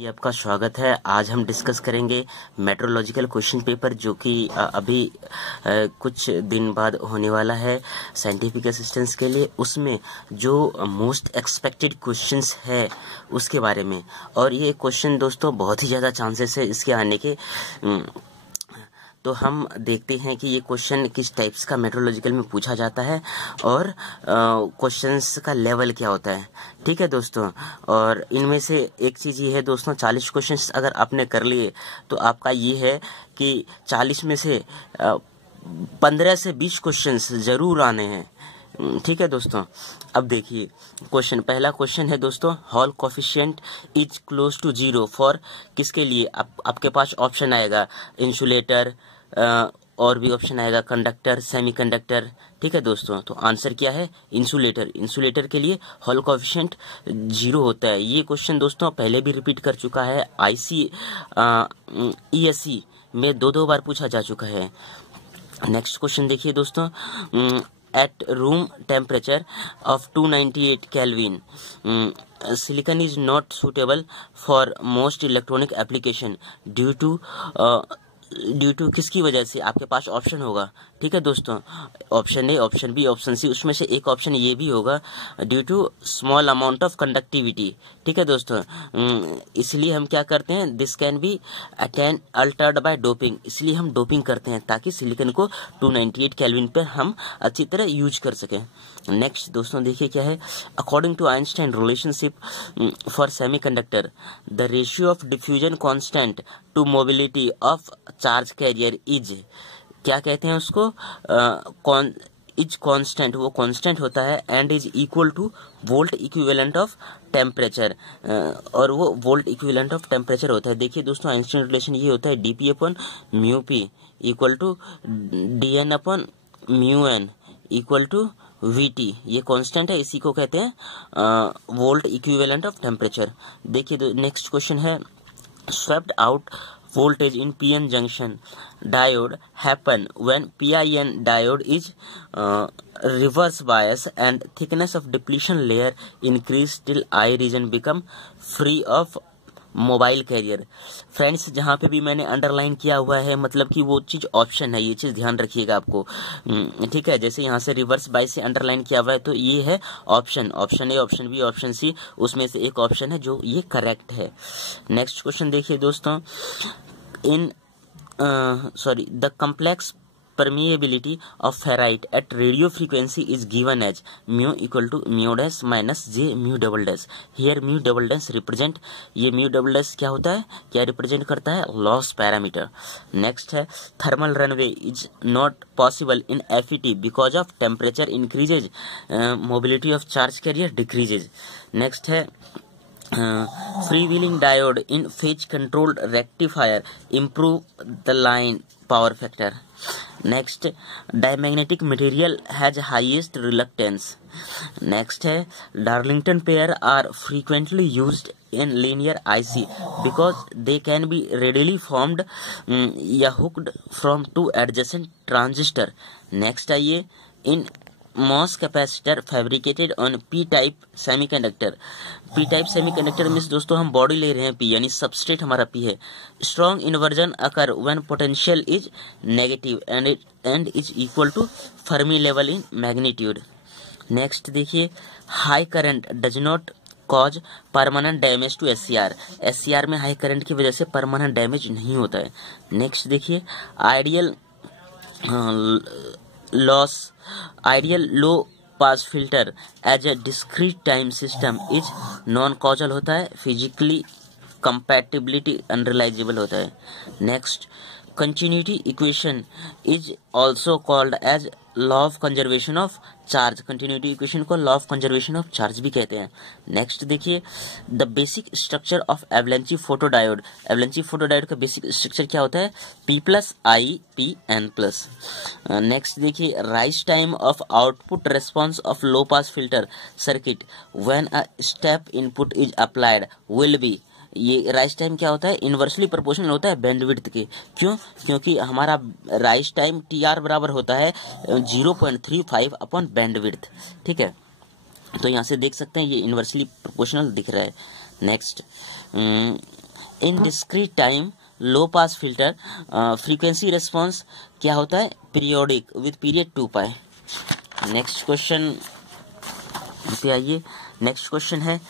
ये आपका स्वागत है। आज हम डिस्कस करेंगे मेट्रोलॉजिकल क्वेश्चन पेपर जो कि अभी कुछ दिन बाद होने वाला है साइंटिफिक असिस्टेंस के लिए। उसमें जो मोस्ट एक्सपेक्टेड क्वेश्चंस है उसके बारे में, और ये क्वेश्चन दोस्तों बहुत ही ज़्यादा चांसेस है इसके आने के। तो हम देखते हैं कि ये क्वेश्चन किस टाइप्स का मेट्रोलॉजिकल में पूछा जाता है और क्वेश्चंस का लेवल क्या होता है। ठीक है दोस्तों, और इनमें से एक चीज़ ये है दोस्तों, 40 क्वेश्चंस अगर आपने कर लिए तो आपका ये है कि 40 में से 15 से 20 क्वेश्चंस ज़रूर आने हैं। ठीक है दोस्तों, अब देखिए क्वेश्चन। पहला क्वेश्चन है दोस्तों, Hall coefficient is close to 0 for किसके लिए। आपके पास ऑप्शन आएगा इंसुलेटर, और भी ऑप्शन आएगा कंडक्टर, सेमीकंडक्टर। ठीक है दोस्तों, तो आंसर क्या है इंसुलेटर। इंसुलेटर के लिए हॉल कोफिशिएंट 0 होता है। ये क्वेश्चन दोस्तों पहले भी रिपीट कर चुका है, ESE में दो बार पूछा जा चुका है। नेक्स्ट क्वेश्चन देखिए दोस्तों, at room temperature of 298 Kelvin, silicon is not suitable for most electronic application due to किसकी वजह से। आपके पास ऑप्शन होगा। ठीक है दोस्तों, option A, option B, option C, उसमें से एक ऑप्शन ये भी होगा due to small amount of conductivity. ठीक है दोस्तों, इसलिए हम क्या करते हैं, this can be altered by doping. इसलिए हम डोपिंग करते हैं ताकि सिलिकॉन को 298 केल्विन पर हम अच्छी तरह यूज कर सकें। नेक्स्ट दोस्तों देखिए क्या है, according to Einstein relationship for semiconductor the ratio of diffusion constant to mobility of charge carrier is, क्या कहते हैं उसको, इज कांस्टेंट, वो कांस्टेंट होता है, and is equal two volt equivalent of temperature, और वो वोल्ट इक्विवेलेंट ऑफ टेम्परेचर होता है। देखिए दोस्तों आइंस्टाइन रिलेशन ये होता है dP upon mu P equal to dN upon mu N equal to VT। ये कांस्टेंट है, इसी को कहते हैं वोल्ट इक्विवेलेंट ऑफ टेम्परेचर। देखिए नेक्स्ट क्वेश्चन है, swept out voltage in PN junction diode happen when PIN diode is reverse bias and thickness of depletion layer increase till I region become free of mobile carrier. Friends जहाँ पे भी मैंने underline किया हुआ है मतलब कि वो चीज़ ऑप्शन है, ये चीज़ ध्यान रखिएगा आपको। ठीक है, जैसे यहाँ से रिवर्स बाइस से अंडरलाइन किया हुआ है तो ये है option, option A, option B, option C, उसमें से एक ऑप्शन है जो ये करेक्ट है। नेक्स्ट क्वेश्चन देखिए दोस्तों, the complex permeability of ferrite at radio frequency is given as mu equal to mu dash minus j mu double dash। here mu double dash represent, ये mu double dash क्या होता है, क्या represent करता है, loss parameter. Next है, thermal runaway is not possible in FET because of temperature increases, mobility of charge carrier decreases. Next है, free wheeling diode in phase controlled rectifier improve the line power factor. Next, diamagnetic material has highest reluctance. Next है, Darlington pair are frequently used in linear IC because they can be readily formed या hooked from two adjacent transistor। next आइए, in MOS capacitor fabricated on P-type semiconductor। P-type semiconductor means दोस्तों हम body ले रहे हैं P, यानी substrate हमारा P है। strong inversion occur when potential is negative and is equal to Fermi level in magnitude। next देखिए, high current does not cause permanent damage to SCR में हाई करंट की वजह से परमानेंट डैमेज नहीं होता है। नेक्स्ट देखिए, ideal low pass filter as a discrete time system is non causal होता है, फिजिकली कंपैटिबिलिटी अनरिलाइजेबल होता है। Next, continuity equation is also called as law of conservation of charge. Continuity equation को law of conservation of charge भी कहते हैं। Next देखिए, the basic structure of avalanche photodiode. Avalanche photodiode का basic structure क्या होता है, P+I P N+। नेक्स्ट देखिए, rise time of output response of low pass filter circuit when a step input is applied will be. ये rise time क्या होता है, inversely proportional होता है बैंडविड्थ के। क्यों, क्योंकि हमारा राइज टाइम TR बराबर होता है 0.35 अपॉन बैंडविड्थ। ठीक है, तो यहाँ से देख सकते हैं ये इनवर्सली प्रोपोर्शनल दिख रहा है। Next, in discrete time low pass filter frequency response क्या होता है, periodic with period 2π। Next question पे आइए। नेक्स्ट क्वेश्चन है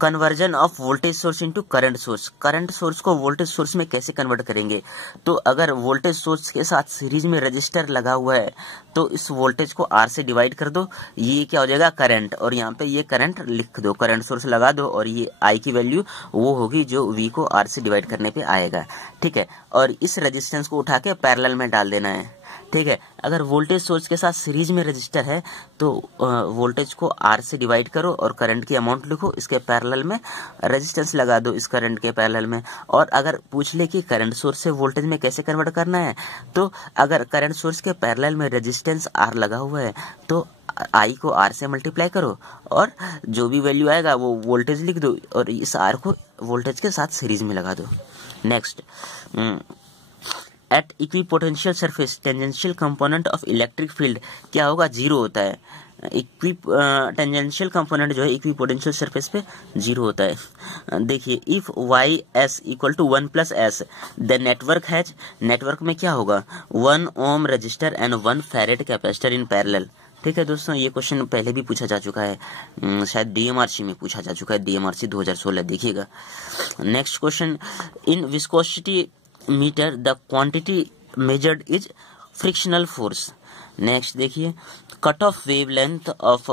conversion of voltage source into current source. Current source को वोल्टेज सोर्स में कैसे कन्वर्ट करेंगे? तो अगर वोल्टेज सोर्स के साथ सीरीज में रजिस्टर लगा हुआ है तो इस वोल्टेज को R से डिवाइड कर दो, ये क्या हो जाएगा, करंट, और यहाँ पे ये करंट लिख दो, करंट सोर्स लगा दो, और ये I की वैल्यू वो होगी जो V को R से डिवाइड करने पे आएगा। ठीक है, और इस रेजिस्टेंस को उठा के पैरेलल में डाल देना है। ठीक है, अगर वोल्टेज सोर्स के साथ सीरीज में रजिस्टर है तो वोल्टेज को R से डिवाइड करो और करंट की अमाउंट लिखो, इसके पैरेलल में रेजिस्टेंस लगा दो इस करंट के पैरेलल में। और अगर पूछ ले कि करंट सोर्स से वोल्टेज में कैसे कन्वर्ट करना है, तो अगर करंट सोर्स के पैरेलल में रेजिस्टेंस R लगा हुआ है तो I को R से मल्टीप्लाई करो और जो भी वैल्यू आएगा वो वोल्टेज लिख दो और इस R को वोल्टेज के साथ सीरीज में लगा दो। Next, at equipotential surface tangential component of electric field क्या होगा, जीरो होता है। टेंजेंशियल कंपोनेंट जो है इक्विपोटेंशियल सरफेस पे जीरो होता है। देखिए, if Y S equal to 1 + s the network has, network में क्या होगा, 1 ohm resistor and 1 farad capacitor in parallel. ठीक है दोस्तों, ये क्वेश्चन पहले भी पूछा जा चुका है, शायद DMRC में पूछा जा चुका है, DMRC 2016 देखिएगा। Next question, in viscosity meter the quantity measured is frictional force. Next देखिए, cut off wave length of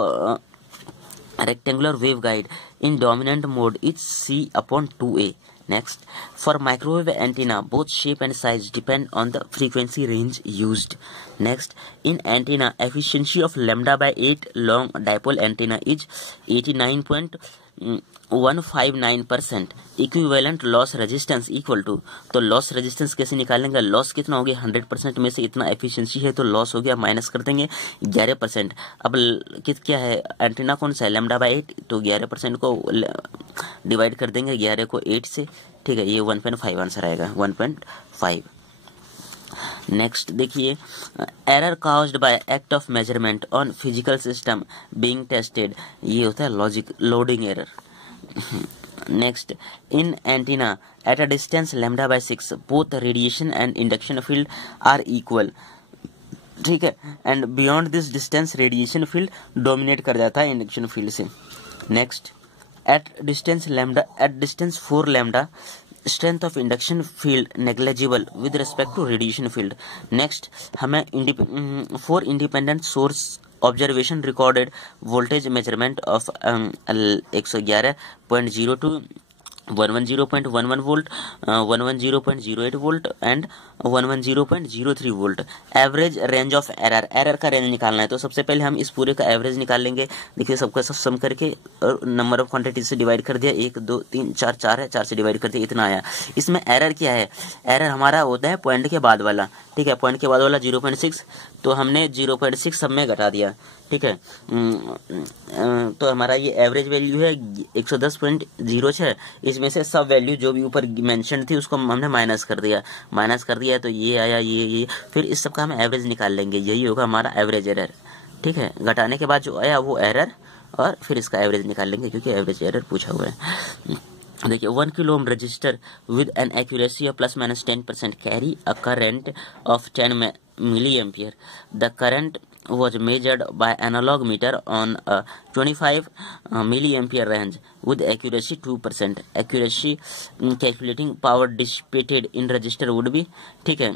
rectangular wave guide in dominant mode is C/2a। Next, for microwave antenna, both shape and size depend on the frequency range used. Next, in antenna, efficiency of λ/8 long dipole antenna is 89.159%. Equivalent loss resistance equal to, तो loss resistance कैसे निकालेंगे, loss कितना हो गया, 100% में से इतना efficiency है तो लॉस हो गया, माइनस कर देंगे 11%। अब क्या है, एंटीना कौन सा है, λ/8, तो 11% को डिवाइड कर देंगे 11 को 8 से। ठीक है, ये 1.5 आंसर आएगा, 1.5। नेक्स्ट देखिए, error caused by act of measurement on physical system being tested, ये होता है logic loading error. Next, in antenna at a distance λ/6 both radiation and induction field are equal. ठीक है, and beyond this distance radiation field dominate कर जाता है induction field से। Next, at distance 4 λ strength of induction field negligible with respect to radiation field. Next, हमें 4 independent source observation recorded voltage measurement of 111.02 110.11 volt, 110.08 volt and 110.03 volt. Average range of error, error का range निकालना है तो सबसे पहले हम इस पूरे का एवरेज निकाल लेंगे। देखिए, सबका सब सम करके और नंबर ऑफ क्वांटिटी से डिवाइड कर दिया, 1 2 3 4 4 है, 4 से डिवाइड कर दिया, इतना आया। इसमें एरर क्या है, एरर हमारा होता है पॉइंट के बाद वाला। ठीक है, पॉइंट के बाद वाला 0.6, तो हमने 0.6 सब में घटा दिया। ठीक है, तो हमारा ये एवरेज वैल्यू है 110.06, इसमें से सब वैल्यू जो भी ऊपर मेंशन थी उसको हमने माइनस कर दिया तो ये आया, ये फिर इस सब का हम एवरेज निकाल लेंगे, यही होगा हमारा एवरेज एरर। ठीक है, घटाने के बाद जो आया वो एरर और फिर इसका एवरेज निकाल लेंगे क्योंकि एवरेज एरर पूछा हुआ है। देखिए, 1 kilo ohm resistor with an accuracy of +-10% carry a current of 10 milliampere. The current was measured by analog meter on a 25 milliampere range with accuracy 2%. Accuracy calculating power dissipated in resistor would be, ठीक है,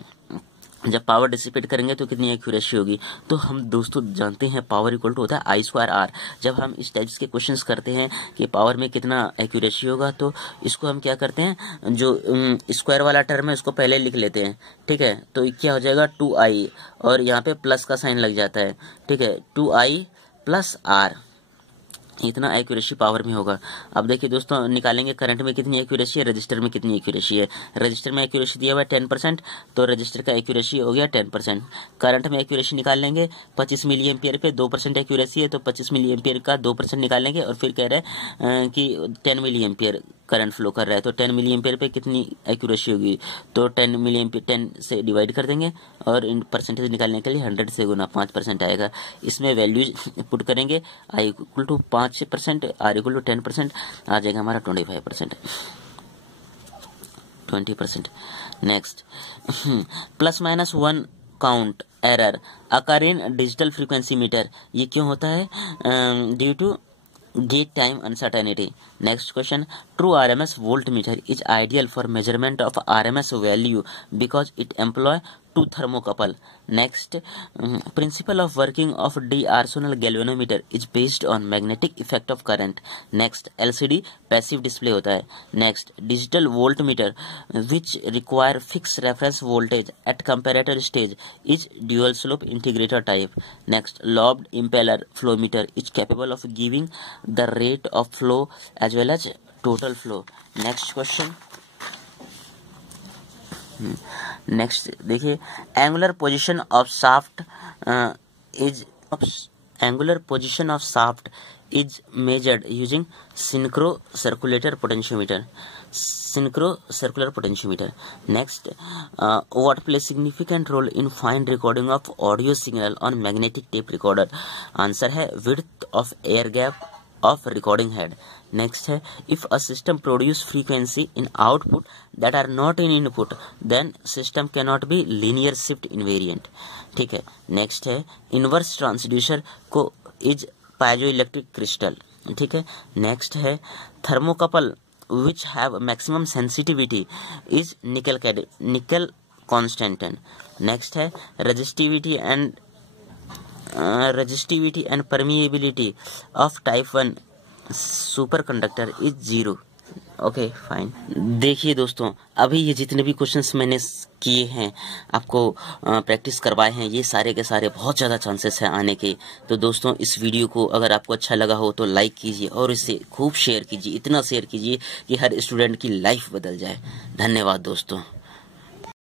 जब power dissipate करेंगे तो कितनी accuracy होगी। तो हम दोस्तों जानते हैं पावर इक्वल टू होता है I²R। जब हम इस टाइप्स के क्वेश्चंस करते हैं कि पावर में कितना एक्यूरेसी होगा तो इसको हम क्या करते हैं, जो स्क्वायर वाला टर्म है उसको पहले लिख लेते हैं। ठीक है, तो क्या हो जाएगा 2I और यहाँ पे प्लस का साइन लग जाता है। ठीक है, 2I + R, इतना एक्यूरेसी पावर में होगा। अब देखिए दोस्तों, निकालेंगे करंट में कितनी एक्यूरेसी है, रजिस्टर में कितनी एक्यूरेसी है। रजिस्टर में एक्यूरेसी दिया हुआ है 10%, तो रजिस्टर का एक्यूरेसी हो गया 10%। करंट में एक्यूरेसी निकाल लेंगे 25 मिली एम्पियर पे 2% एक्यूरेसी है, तो 25 मिली एम्पियर का 2% निकालेंगे और फिर कह रहे हैं कि 10 मिली एम्पियर करंट फ्लो कर रहा है, तो 10 मिली एम्पियर पे कितनी एक्यूरेसी होगी, तो 10 मिली एम्पियर 10 से डिवाइड कर देंगे और इन परसेंटेज निकालने के लिए 100 से गुना 5% आएगा। इसमें वैल्यूज पुट करेंगे, I = 5%, R = 10%, आ जाएगा हमारा 25%। 20%। Next, +-1 count error occur in digital frequency meter, ये क्यों होता है? Due to gate time uncertainty. Next question, true RMS volt meter is ideal for measurement of RMS value because it employ 2 thermocouple. Next, principle of working of d'Arsonval galvanometer is based on magnetic effect of current. Next, LCD passive display होता है। Next, digital volt meter which require fix reference voltage at comparator stage is dual slope integrator type. Next, lobed impeller flow meter is capable of giving the rate of flow as well as total flow. Next question, next देखिए, angular position of shaft is measured using synchro circular potentiometer. Next, what play significant role in fine recording of audio signal on magnetic tape recorder? Answer है width of air gap of recording head. Next है, if a system produce frequency in output that are not in input then system cannot be linear shift invariant. ठीक है। Next है, inverse transducer को is पाइजोइलेक्ट्रिक crystal. ठीक है। Next है, thermocouple which have maximum sensitivity is nickel constant. Next है, resistivity and permeability of type 1 superconductor is 0. Okay fine. देखिए दोस्तों, अभी ये जितने भी क्वेश्चंस मैंने किए हैं, आपको प्रैक्टिस करवाए हैं, ये सारे के सारे बहुत ज़्यादा चांसेस हैं आने के। तो दोस्तों, इस वीडियो को अगर आपको अच्छा लगा हो तो लाइक कीजिए और इसे खूब शेयर कीजिए, इतना शेयर कीजिए कि हर स्टूडेंट की लाइफ बदल जाए। धन्यवाद दोस्तों।